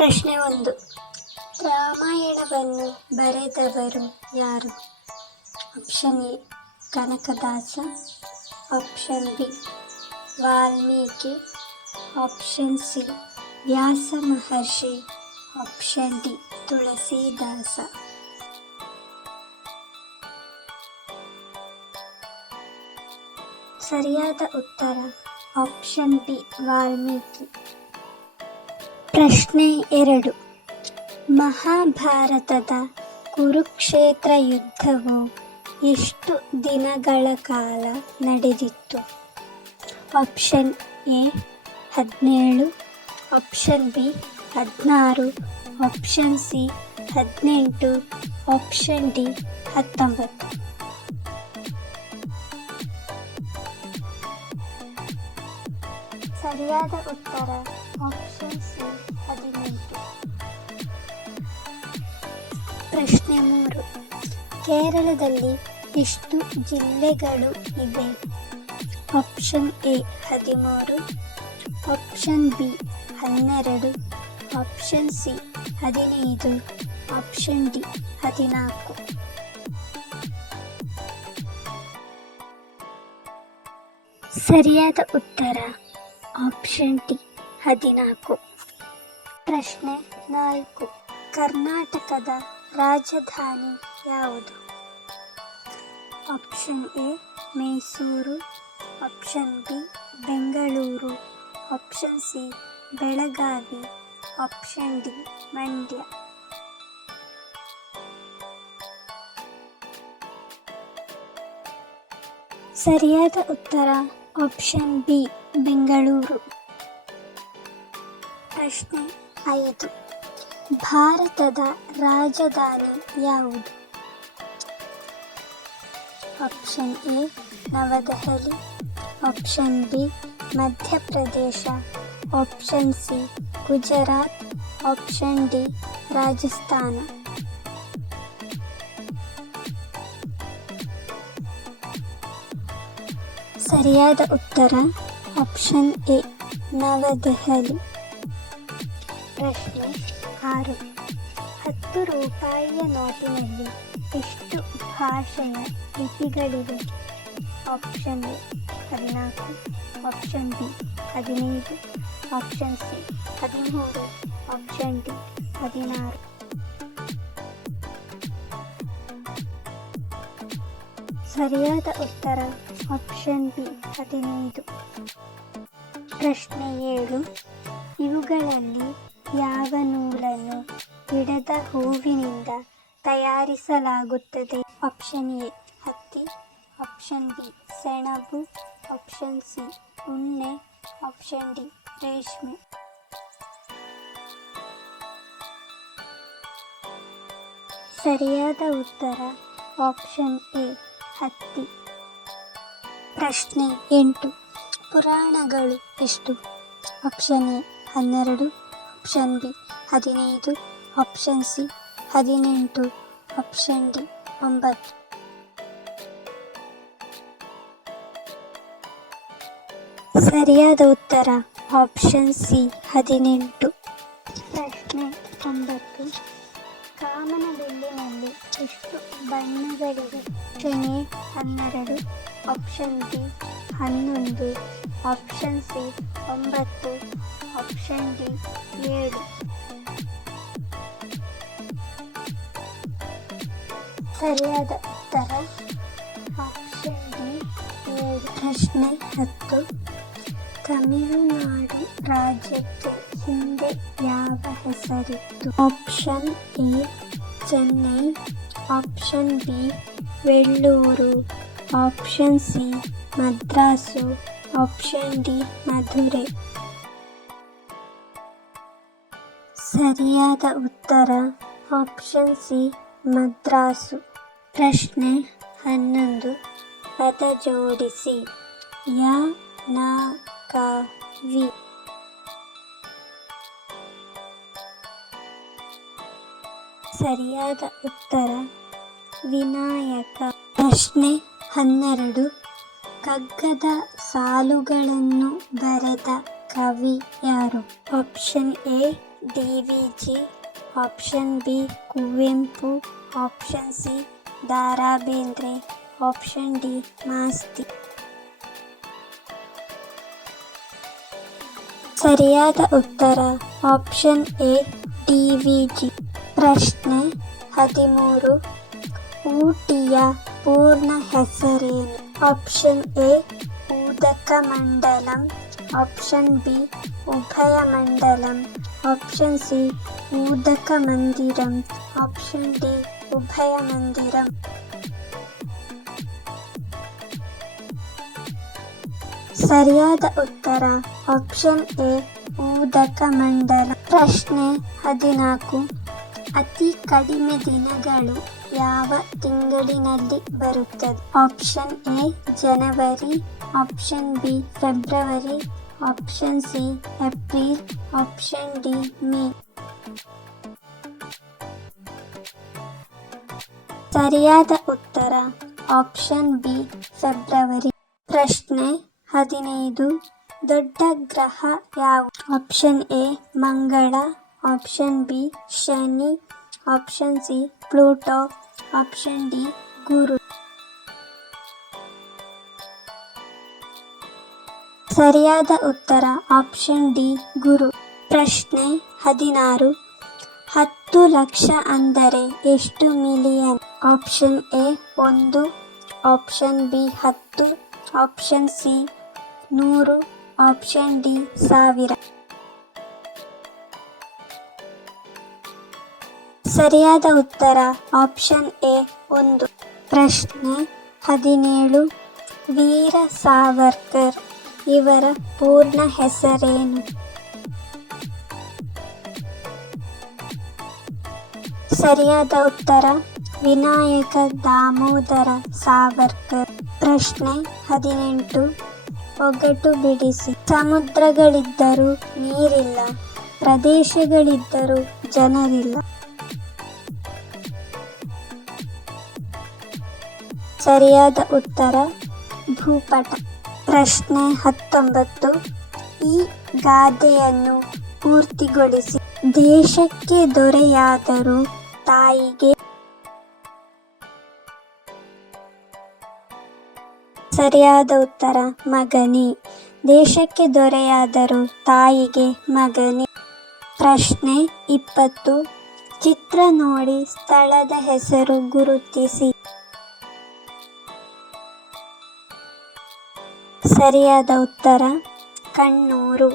ಪ್ರಶ್ನೆ 1. ರಾಮಾಯಣವನ್ನು ಬರೆದವರು ಯಾರು? Option A Kanakadasa, option B Valmiki, option C Vyasa Maharshi, option D Tulsidas. ಸರಿಯಾದ ಉತ್ತರ ಆಪ್ಷನ್ ಬಿ ವಾಲ್ಮೀಕಿ. ಪ್ರಶ್ನೆ 2. ಮಹಾಭಾರತದ ಕುರುಕ್ಷೇತ್ರ ಯುದ್ಧವು ಎಷ್ಟು ದಿನಗಳ ಕಾಲ ನಡೆದಿತ್ತು? Option A 17, option B 16, option C 18, option D 19. ಸರಿಯಾದ ಉತ್ತರ ಆಪ್ಷನ್ ಸಿ 18. ಪ್ರಶ್ನೆ 3. ಕೇರಳದಲ್ಲಿ ಎಷ್ಟು ಜಿಲ್ಲೆಗಳು ಇವೆ? Option A 13, option B 12, option C 15, option D 14. ಸರಿಯಾದ ಉತ್ತರ ಆಪ್ಷನ್ ಡಿ 14. ಪ್ರಶ್ನೆ 4. ಕರ್ನಾಟಕದ ರಾಜಧಾನಿ ಯಾವುದು? Option A Mysuru, option B Bengaluru, option C Belagavi, option D Mandya. ಸರಿಯಾದ ಉತ್ತರ ಆಪ್ಷನ್ ಬಿ ಬೆಂಗಳೂರು. ಪ್ರಶ್ನೆ 5. ಭಾರತದ ರಾಜಧಾನಿ ಯಾವುದು? Option A Navadehali, option B Madhya Pradesh, option C Gujarat, option D Rajasthan. ಸರಿಯಾದ ಉತ್ತರ ಆಪ್ಷನ್ ಎ ನವದೆಹಲಿ. ಪ್ರಶ್ನೆ 6. 10 ರೂಪಾಯಿಯ ನೋಟಿನಲ್ಲಿ ಎಷ್ಟು ಭಾಷೆಯ ಲಿಪಿಗಳಿವೆ? Option A 14, option B 15, option C 13, option D 16. ಸರಿಯಾದ ಉತ್ತರ ಆಪ್ಷನ್ ಬಿ 15. ಪ್ರಶ್ನೆ 7. ಇವುಗಳಲ್ಲಿ ಯಾವ ನೂಲನ್ನು ಗಿಡದ ಹೂವಿನಿಂದ ತಯಾರಿಸಲಾಗುತ್ತದೆ? ಆಪ್ಷನ್ ಎ ಹತ್ತಿ, ಆಪ್ಷನ್ ಬಿ ಸೆಣಬು, ಆಪ್ಷನ್ ಸಿ ಉಣ್ಣೆ, ಆಪ್ಷನ್ ಡಿ ರೇಷ್ಮೆ. ಸರಿಯಾದ ಉತ್ತರ ಆಪ್ಷನ್ ಎ ಹತ್ತಿ. ಪ್ರಶ್ನೆ 8. ಪುರಾಣಗಳು ಎಷ್ಟು? Option A 12, option B 15, option C 18, option D 9. ಸರಿಯಾದ ಉತ್ತರ ಆಪ್ಷನ್ ಸಿ 18. ಪ್ರಶ್ನೆ 9. ಕಾಮನಬಿಲ್ಲಿನಲ್ಲಿ ಎಷ್ಟು ಬಣ್ಣಗಳಿವೆ? Option A 12, option B 11, option C 9, option D 7. ಸರಿಯಾದ ಉತ್ತರ ಆಪ್ಷನ್ ಡಿ 7. ಪ್ರಶ್ನೆ 10. ತಮಿಳುನಾಡು ರಾಜ್ಯಕ್ಕೆ ಹಿಂದೆ ಯಾವ ಹೆಸರಿತ್ತು? Option A Chennai, option B Vellore, option C Madras, option D Madurai. ಸರಿಯಾದ ಉತ್ತರ ಆಪ್ಷನ್ ಸಿ ಮದ್ರಾಸು. ಪ್ರಶ್ನೆ 11. ಪದ ಜೋಡಿಸಿ. ಯ ನ ಕ ವಿ. ಸರಿಯಾದ ಉತ್ತರ ವಿನಾಯಕ. ಪ್ರಶ್ನೆ 12. ಕಗ್ಗದ ಸಾಲುಗಳನ್ನು ಬರೆದ ಕವಿ ಯಾರು? Option A DVG, option B Kuvempu, option C Da Ra Bendre, option D Masti. ಸರಿಯಾದ ಉತ್ತರ ಆಪ್ಷನ್ ಎ DVG. ಪ್ರಶ್ನೆ 13. ಊಟಿಯ ಪೂರ್ಣ ಹೆಸರೇನು? Option A Udhagamandalam, option B Ubhayamandalam, option C Udakamandiram, option D Ubhayamandiram. ಸರಿಯಾದ ಉತ್ತರ ಆಪ್ಷನ್ ಎ ಉದಕಮಂಡಲ. ಪ್ರಶ್ನೆ 14. ಅತಿ ಕಡಿಮೆ ದಿನಗಳು ಯಾವ ತಿಂಗಳಿನಲ್ಲಿ ಬರುತ್ತದೆ? Option A January, option B February, option C April, option D May. ಸರಿಯಾದ ಉತ್ತರ ಆಪ್ಷನ್ ಬಿ ಫೆಬ್ರವರಿ. ಪ್ರಶ್ನೆ 15. ದೊಡ್ಡ ಗ್ರಹ ಯಾವುದು? ಆಪ್ಷನ್ ಎ ಮಂಗಳ, ಆಪ್ಷನ್ ಬಿ ಶನಿ, option C Pluto, option D ಗುರು. ಸರಿಯಾದ ಉತ್ತರ ಆಪ್ಷನ್ ಡಿ ಗುರು. ಪ್ರಶ್ನೆ 16. 10 ಲಕ್ಷ ಅಂದರೆ ಎಷ್ಟು million? Option A 1, option B 10, option C 100, option D 1000. ಸರಿಯಾದ ಉತ್ತರ ಆಪ್ಷನ್ ಎ 1. ಪ್ರಶ್ನೆ 17. ವೀರ ಸಾವರ್ಕರ್ ಇವರ ಪೂರ್ಣ ಹೆಸರೇನು? ಸರಿಯಾದ ಉತ್ತರ ವಿನಾಯಕ ದಾಮೋದರ ಸಾವರ್ಕರ್. ಪ್ರಶ್ನೆ 18. ಒಗಟು ಬಿಡಿಸಿ. ಸಮುದ್ರಗಳಿದ್ದರೂ ನೀರಿಲ್ಲ, ಪ್ರದೇಶಗಳಿದ್ದರೂ ಜನರಿಲ್ಲ. ಸರಿಯಾದ ಉತ್ತರ ಭೂಪಟ. ಪ್ರಶ್ನೆ 19. ಈ ಗಾದೆಯನ್ನು ಪೂರ್ತಿಗೊಳಿಸಿ. ದೇಶಕ್ಕೆ ದೊರೆಯಾದರೂ ತಾಯಿಗೆ. ಸರಿಯಾದ ಉತ್ತರ ಮಗನೇ. ದೇಶಕ್ಕೆ ದೊರೆಯಾದರೂ ತಾಯಿಗೆ ಮಗನೇ. ಪ್ರಶ್ನೆ 20. ಚಿತ್ರ ನೋಡಿ ಸ್ಥಳದ ಹೆಸರು ಗುರುತಿಸಿ. ಸರಿಯಾದ ಉತ್ತರ ಕಣ್ಣೂರು.